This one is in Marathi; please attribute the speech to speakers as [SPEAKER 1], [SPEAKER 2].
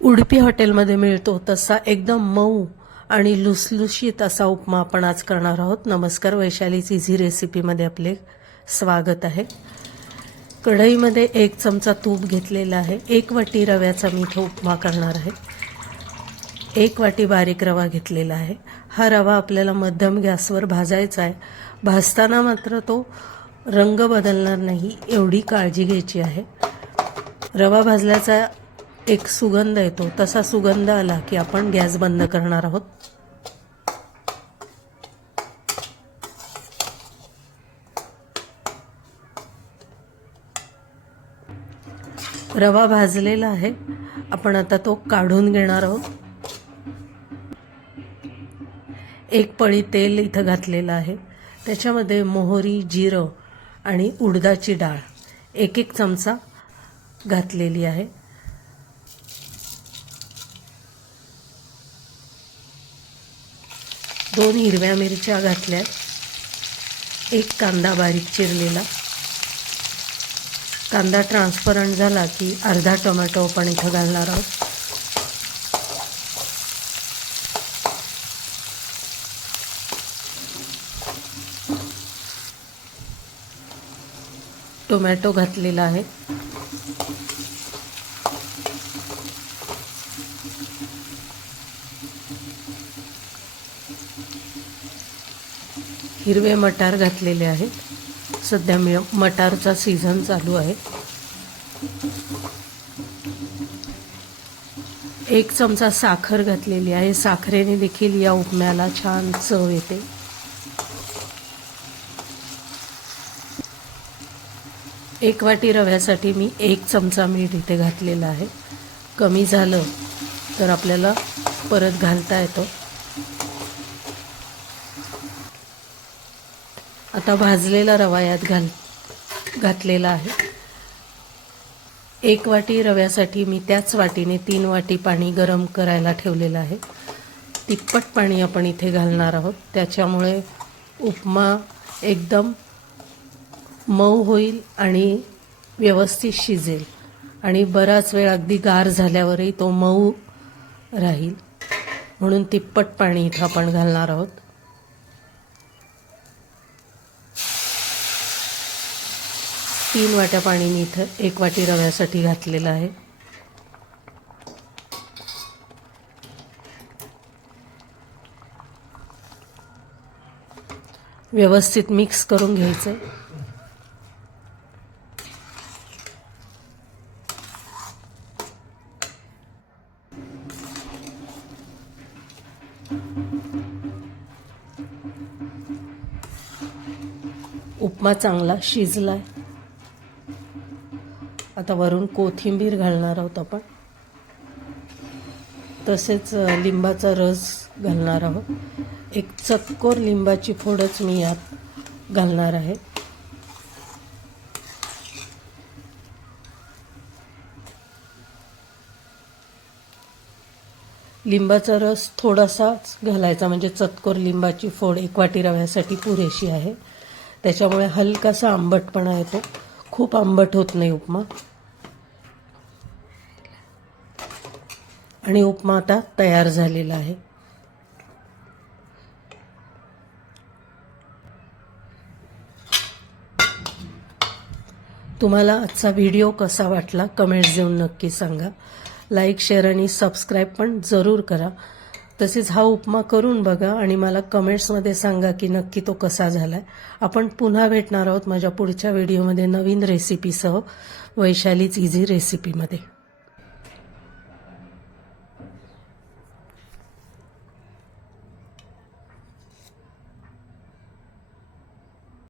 [SPEAKER 1] उडपी हॉटेलमध्ये मिळतो तसा एकदम मऊ आणि लुसलुशीत असा उपमा आपण आज करणार आहोत. नमस्कार वैशालीच इझी रेसिपीमध्ये आपले स्वागत आहे. कढईमध्ये एक चमचा तूप घेतलेला आहे. एक वाटी रव्याचा मी इथं उपमा करणार आहे. एक वाटी बारीक रवा घेतलेला आहे. हा रवा आपल्याला मध्यम गॅसवर भाजायचा आहे. भाजताना मात्र तो रंग बदलणार नाही एवढी काळजी घ्यायची आहे. रवा भाजल्याचा एक सुगंध येतो तसा सुगंध आला की आपण गॅस बंद करणार आहोत. रवा भाजलेला आहे. आपण आता तो काढून घेणार आहोत. एक पळी तेल इथं घातलेलं आहे. त्याच्यामध्ये मोहरी जिरं आणि उडदाची डाळ एक एक चमचा घातलेली आहे. दोन हिरव्या मिरच्या घातल्या एक कांदा बारीक चिरलेला. कांदा ट्रान्सपरंट झाला की अर्धा टोमॅटो आपण इथं घालणार आहोत. टोमॅटो घातलेला आहे. हिरवे मटार घातलेले आहेत. सध्या मी मटारचा सीझन चालू आहे. एक चमचा साखर घातलेली आहे. साखरेने देखील या उपम्याला छान चव येते. एक वाटी रव्यासाठी मी एक चमचा मीठ इथे घातलेला आहे. कमी झालं तर आपल्याला परत घालता येतो. आता भाजलेला रवा यात घाल घातलेला आहे. एक वाटी रव्यासाठी मी त्याच वाटीने तीन वाटी पाणी गरम करायला ठेवलेलं आहे. तिप्पट पाणी आपण इथे घालणार आहोत. त्याच्यामुळे उपमा एकदम मऊ होईल आणि व्यवस्थित शिजेल. आणि बराच वेळ अगदी गार झाल्यावरही तो मऊ राहील. म्हणून तिप्पट पाणी इथं आपण घालणार आहोत. तीन वाट्या पाणी मी इथं एक वाटी रव्यासाठी घातलेलं आहे. व्यवस्थित मिक्स करून घ्यायचं उपमा चांगला शिजलाय. आता वरून कोथिंबीर घालणार आहोत आपण. तसेच लिंबाचा रस घालणार आहोत. एक चक्कोर लिंबाची फोडच मी यात घालणार आहे. लिंबाचा रस थोडासाच घालायचा म्हणजे चतकोर लिंबाची फोड एक वाटी रव्यासाठी पुरेशी आहे. त्याच्यामुळे हलकासा आंबटपणा येतो. खूप आंबट होत नाही उपमा. आणि उपमा आता तयार झालेला आहे. तुम्हाला आजचा व्हिडिओ कसा वाटला कमेंट्स देऊन नक्की सांगा. लाईक शेअर आणि सबस्क्राईब पण जरूर करा. तसेच हा उपमा करून बघा आणि मला कमेंट्समध्ये सांगा की नक्की तो कसा झालाय. आपण पुन्हा भेटणार आहोत माझ्या पुढच्या व्हिडिओमध्ये नवीन रेसिपीसह वैशालीच इझी रेसिपीमध्ये